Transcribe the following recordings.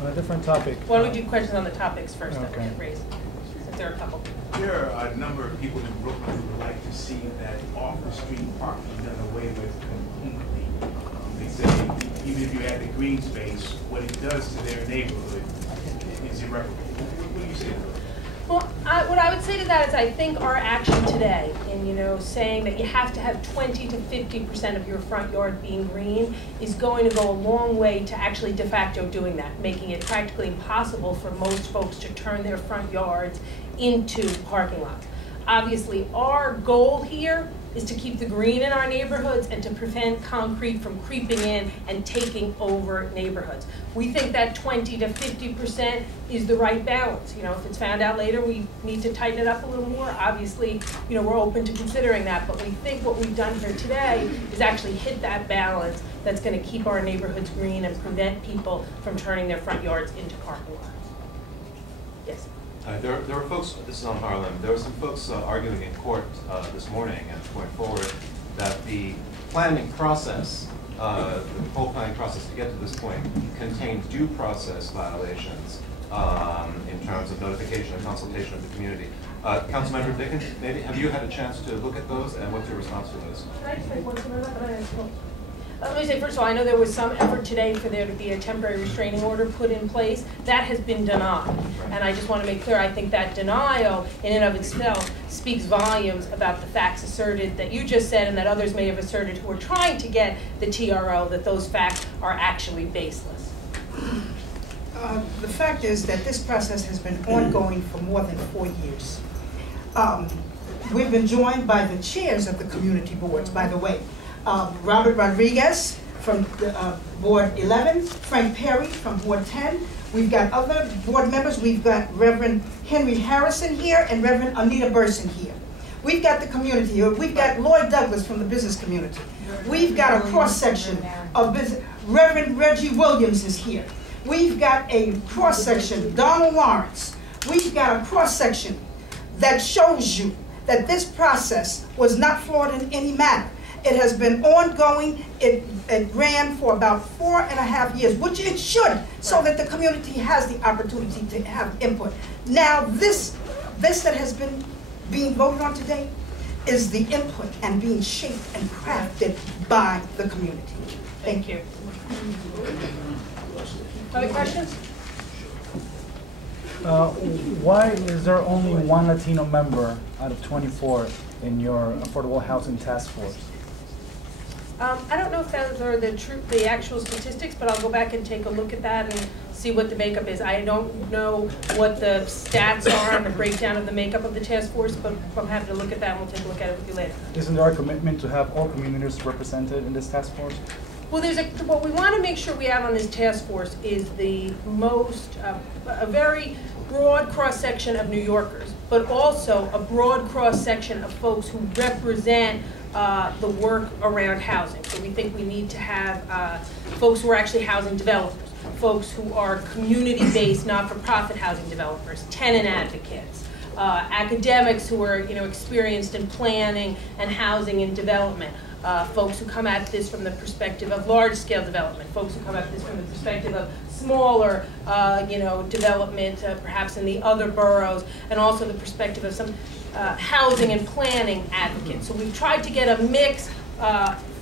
On a different topic. Why don't we do questions on the topics first that Okay. get raised, since there are a couple. There are a number of people in Brooklyn who would like to see that off-the-street parking done away with completely. They say even if you add the green space, what it does to their neighborhood is irreparable. What do you say to that? Well, what I would say to that is I think our action today in, saying that you have to have 20 to 50% of your front yard being green is going to go a long way to actually de facto doing that, making it practically impossible for most folks to turn their front yards into parking lots. Obviously, our goal here is to keep the green in our neighborhoods and to prevent concrete from creeping in and taking over neighborhoods. We think that 20 to 50% is the right balance. If it's found out later we need to tighten it up a little more, obviously, we're open to considering that. But we think what we've done here today is actually hit that balance that's going to keep our neighborhoods green and prevent people from turning their front yards into parking lots. Yes? There were folks, this is on Harlem, there were some folks arguing in court this morning and going forward that the planning process, the whole planning process to get to this point contained due process violations in terms of notification and consultation of the community. Councilmember Dickens, maybe have you had a chance to look at those, and what's your response to those? Can I just make one comment? Let me say, first of all, I know there was some effort today for there to be a temporary restraining order put in place. That has been denied. And I just want to make clear, I think that denial in and of itself speaks volumes about the facts asserted that you just said and that others may have asserted who are trying to get the TRO, that those facts are actually baseless. The fact is that this process has been ongoing for more than 4 years. We've been joined by the chairs of the community boards, by the way. Robert Rodriguez from Board 11, Frank Perry from Board 10. We've got other board members. We've got Reverend Henry Harrison here and Reverend Anita Burson here. We've got the community here. We've got Lloyd Douglas from the business community. We've got a cross-section of business. Reverend Reggie Williams is here. We've got a cross-section, Donald Lawrence. We've got a cross-section that shows you that this process was not flawed in any manner. It has been ongoing. It ran for about 4.5 years, which it should, so that the community has the opportunity to have input. Now, this that has been being voted on today is the input and being shaped and crafted by the community. Thank you. Other questions? Why is there only one Latino member out of 24 in your affordable housing task force? I don't know if those are the actual statistics, but I'll go back and take a look at that and see what the makeup is. I don't know what the stats are and the breakdown of the makeup of the task force, but I'm happy to look at that and we'll take a look at it with you later. Isn't there a commitment to have all communities represented in this task force? Well, what we want to make sure we have on this task force is the most, a very broad cross-section of New Yorkers, but also a broad cross-section of folks who represent the work around housing. So we think we need to have folks who are actually housing developers, folks who are community-based, not-for-profit housing developers, tenant advocates, academics who are experienced in planning and housing and development, folks who come at this from the perspective of large-scale development, folks who come at this from the perspective of smaller, development, perhaps in the other boroughs, and also the perspective of some housing and planning advocates. So we've tried to get a mix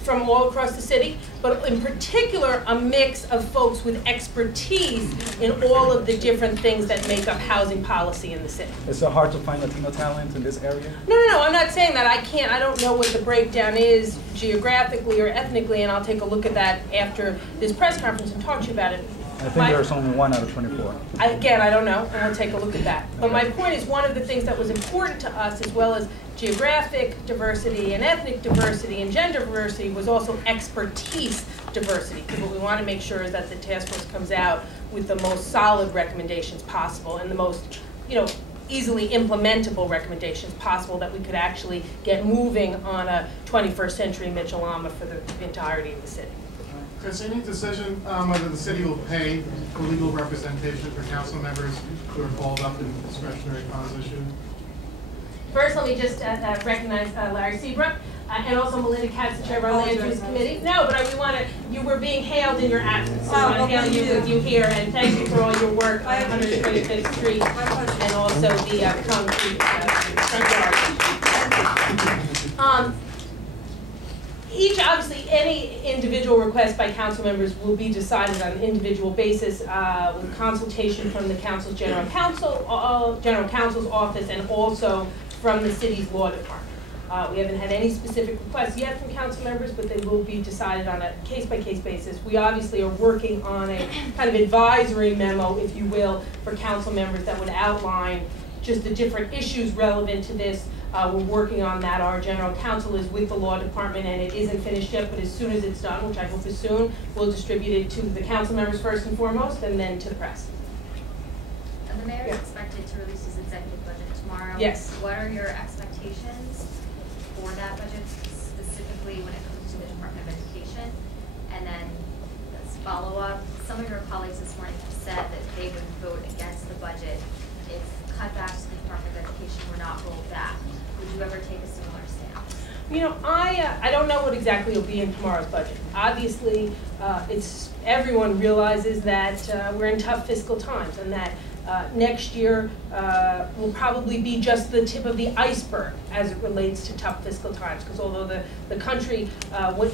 from all across the city, but in particular a mix of folks with expertise in all of the different things that make up housing policy in the city. Is it hard to find Latino talent in this area? No, I'm not saying that. I don't know what the breakdown is geographically or ethnically, and I'll take a look at that after this press conference and talk to you about it. I think there's only 1 out of 24. Again, I don't know, and we'll take a look at that. But my point is, one of the things that was important to us, as well as geographic diversity and ethnic diversity and gender diversity, was also expertise diversity. Because what we want to make sure is that the task force comes out with the most solid recommendations possible and the most, easily implementable recommendations possible that we could actually get moving on a 21st century Mitchell-Lama for the entirety of the city. Chris, any decision whether the city will pay for legal representation for council members who are called up in discretionary cause issue? First, let me just recognize Larry Seabrook. And also Melinda Katz, the chair of our Land Use Committee. No, but we want to, you were being hailed in your absence. So I want to hail you with you here, and thank you for all your work on 125th Street and also the concrete front yard. Obviously, any individual request by council members will be decided on an individual basis with consultation from the council's general counsel's office and also from the city's law department. We haven't had any specific requests yet from council members, but they will be decided on a case-by-case basis. We obviously are working on a kind of advisory memo, if you will, for council members that would outline just the different issues relevant to this. We're working on that. Our general counsel is with the law department, and it isn't finished yet, but as soon as it's done, which I hope is soon, we'll distribute it to the council members first and foremost, and then to the press. And the mayor is expected to release his executive budget tomorrow. Yes. What are your expectations for that budget, specifically when it comes to the Department of Education? And then let's follow up. Some of your colleagues this morning have said that they would vote against the budget if cutbacks to the Department of Education were not rolled back. Would you ever take a similar stance? You know, I don't know what exactly will be in tomorrow's budget. Obviously, everyone realizes that we're in tough fiscal times, and that next year will probably be just the tip of the iceberg as it relates to tough fiscal times. Because although the country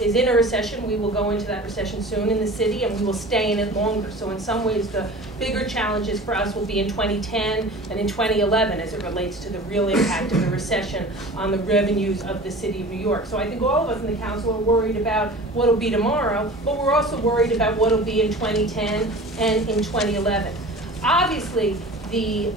is in a recession, we will go into that recession soon in the city, and we will stay in it longer. So in some ways, the bigger challenges for us will be in 2010 and in 2011 as it relates to the real impact of the recession on the revenues of the city of New York. So I think all of us in the council are worried about what will be tomorrow, but we're also worried about what will be in 2010 and in 2011. Obviously, the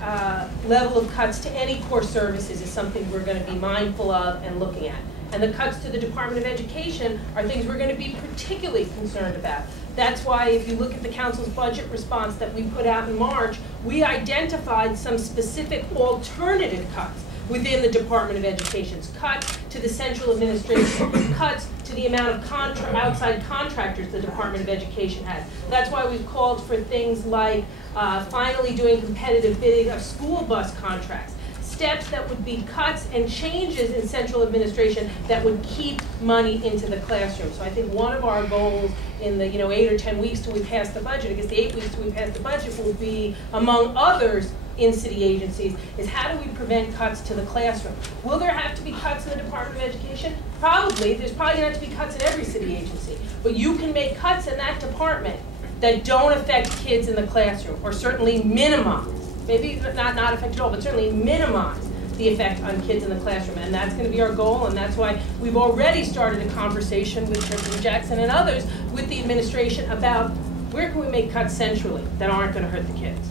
level of cuts to any core services is something we're going to be mindful of and looking at. And the cuts to the Department of Education are things we're going to be particularly concerned about. That's why if you look at the council's budget response that we put out in March, we identified some specific alternative cuts within the Department of Education's cuts to the central administration, cuts to the amount of outside contractors the Department of Education has. That's why we've called for things like finally doing competitive bidding of school bus contracts, steps that would be cuts and changes in central administration that would keep money into the classroom. So I think one of our goals in the 8 or 10 weeks till we pass the budget, I guess the 8 weeks till we pass the budget, will be, among others, in city agencies, is how do we prevent cuts to the classroom? Will there have to be cuts in the Department of Education? Probably. There's probably going to have to be cuts in every city agency. But you can make cuts in that department that don't affect kids in the classroom, or certainly minimize, maybe not affect at all, but certainly minimize the effect on kids in the classroom. And that's going to be our goal, and that's why we've already started a conversation with President Jackson and others with the administration about where can we make cuts centrally that aren't going to hurt the kids.